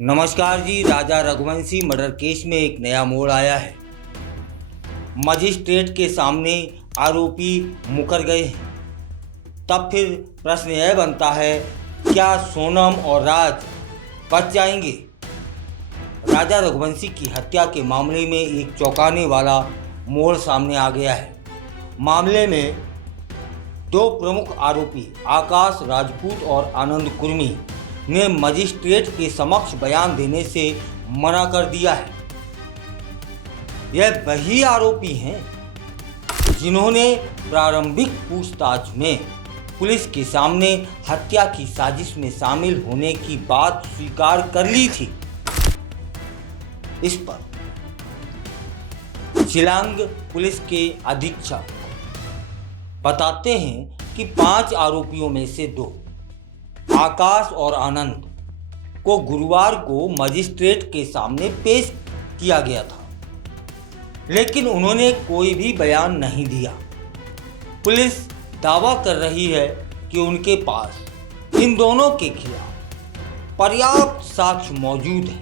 नमस्कार जी। राजा Raghuvanshi murder case में एक नया मोड़ आया है। मजिस्ट्रेट के सामने आरोपी मुकर गए हैं। तब फिर प्रश्न यह बनता है, क्या सोनम और राज बच जाएंगे? राजा रघुवंशी की हत्या के मामले में एक चौंकाने वाला मोड़ सामने आ गया है। मामले में दो प्रमुख आरोपी आकाश राजपूत और आनंद कुर्मी ने मजिस्ट्रेट के समक्ष बयान देने से मना कर दिया है। यह वही आरोपी हैं जिन्होंने प्रारंभिक पूछताछ में पुलिस के सामने हत्या की साजिश में शामिल होने की बात स्वीकार कर ली थी। इस पर शिलांग पुलिस के अधीक्षक बताते हैं कि 5 आरोपियों में से 2 आकाश और आनंद को गुरुवार को मजिस्ट्रेट के सामने पेश किया गया था, लेकिन उन्होंने कोई भी बयान नहीं दिया। पुलिस दावा कर रही है कि उनके पास इन दोनों के खिलाफ पर्याप्त साक्ष्य मौजूद है।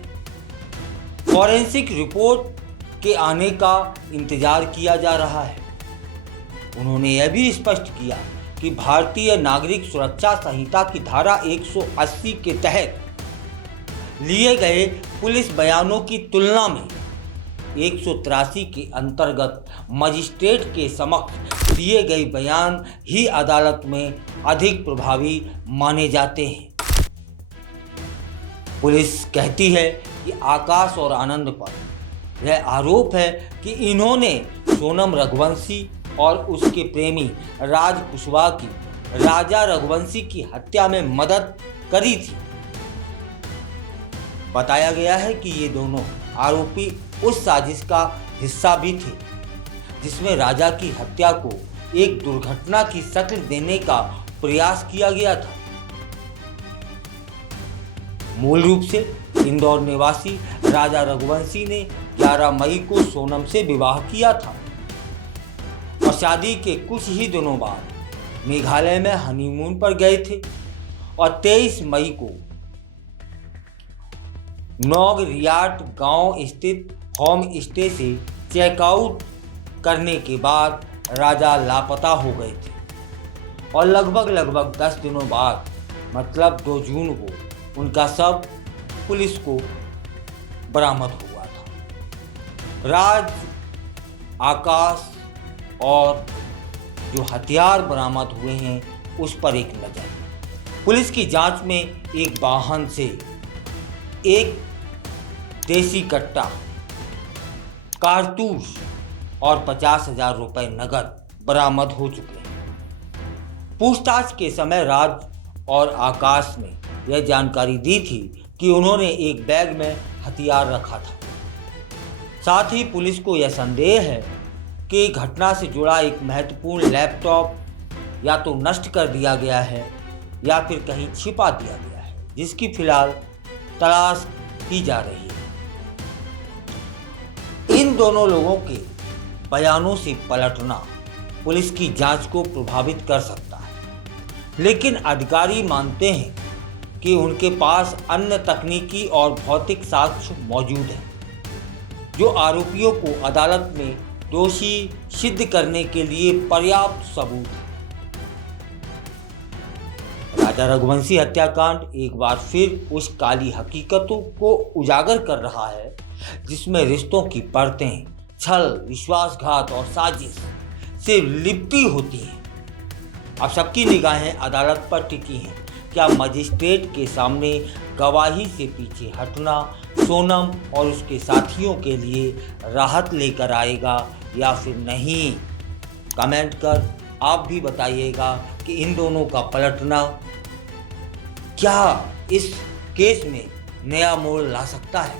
फॉरेंसिक रिपोर्ट के आने का इंतजार किया जा रहा है। उन्होंने यह भी स्पष्ट किया कि भारतीय नागरिक सुरक्षा संहिता की धारा 180 के तहत लिए गए पुलिस बयानों की तुलना में 183 के अंतर्गत मजिस्ट्रेट के समक्ष दिए गए बयान ही अदालत में अधिक प्रभावी माने जाते हैं। पुलिस कहती है कि आकाश और आनंद पर यह आरोप है कि इन्होंने सोनम रघुवंशी और उसके प्रेमी राज कुशवाहा की राजा रघुवंशी की हत्या में मदद करी थी। बताया गया है कि ये दोनों आरोपी उस साजिश का हिस्सा भी थे जिसमें राजा की हत्या को एक दुर्घटना की शक्ल देने का प्रयास किया गया था। मूल रूप से इंदौर निवासी राजा रघुवंशी ने 11 मई को सोनम से विवाह किया था और शादी के कुछ ही दिनों बाद मेघालय में हनीमून पर गए थे और 23 मई को नोग रियाट गांव स्थित होम स्टे से चेकआउट करने के बाद राजा लापता हो गए थे और लगभग 10 दिनों बाद मतलब 2 जून को उनका शव पुलिस को बरामद हुआ था। राज, आकाश और जो हथियार बरामद हुए हैं उस पर एक नज़र। पुलिस की जांच में एक वाहन से एक देसी कट्टा, कारतूस और 50,000 रुपये नकद बरामद हो चुके हैं। पूछताछ के समय राज और आकाश ने यह जानकारी दी थी कि उन्होंने एक बैग में हथियार रखा था। साथ ही पुलिस को यह संदेह है कि घटना से जुड़ा एक महत्वपूर्ण लैपटॉप या तो नष्ट कर दिया गया है या फिर कहीं छिपा दिया गया है, जिसकी फिलहाल तलाश की जा रही है। इन दोनों लोगों के बयानों से पलटना पुलिस की जांच को प्रभावित कर सकता है, लेकिन अधिकारी मानते हैं कि उनके पास अन्य तकनीकी और भौतिक साक्ष्य मौजूद हैं जो आरोपियों को अदालत में दोषी सिद्ध करने के लिए पर्याप्त सबूत है। राजा रघुवंशी हत्याकांड एक बार फिर उस काली हकीकतों को उजागर कर रहा है जिसमें रिश्तों की परतें छल, विश्वासघात और साजिश से लिपटी होती हैं। अब सबकी निगाहें अदालत पर टिकी हैं। क्या मजिस्ट्रेट के सामने गवाही से पीछे हटना सोनम और उसके साथियों के लिए राहत लेकर आएगा या फिर नहीं? कमेंट कर आप भी बताइएगा कि इन दोनों का पलटना क्या इस केस में नया मोड़ ला सकता है।